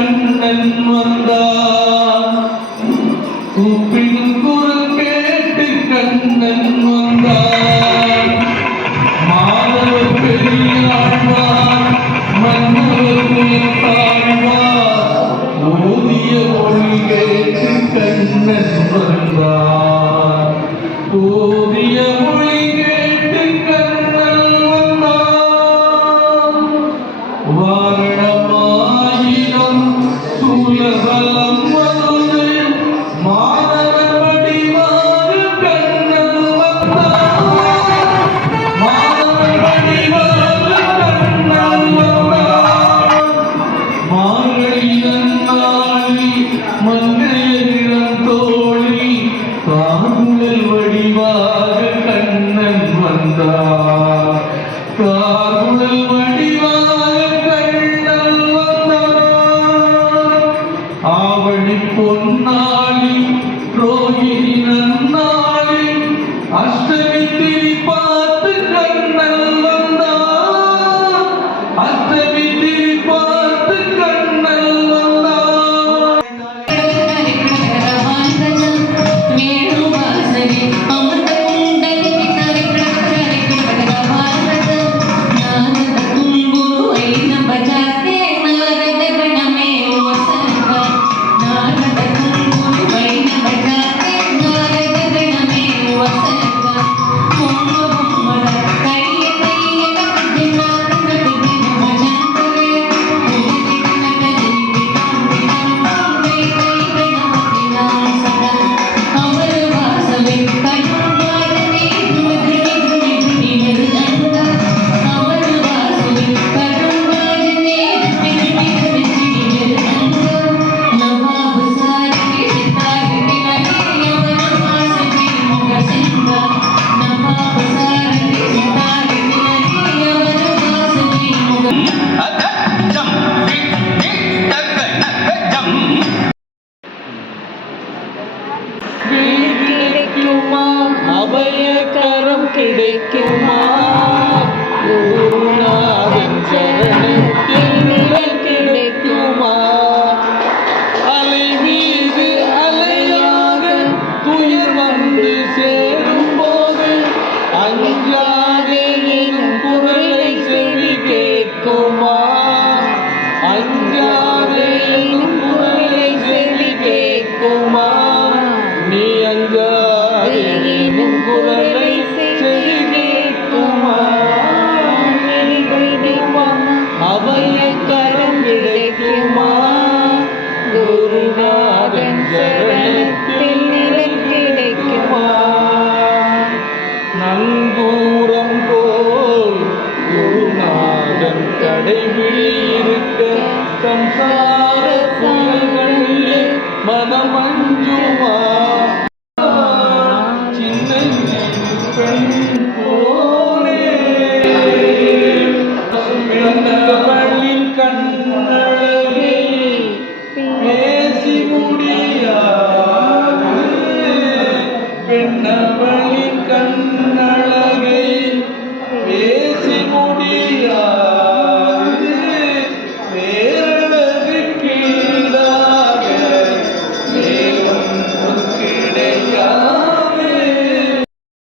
கண்ணன் வந்தான் கூப்பிட வந்தார். ஆவணி பொன்னாளி கிடைக்குமா அபயகரம் கிடைக்குமா സംസാരങ്ങളിൽ മനമഞ്ജുമാ ചിന്ന പെൺകോ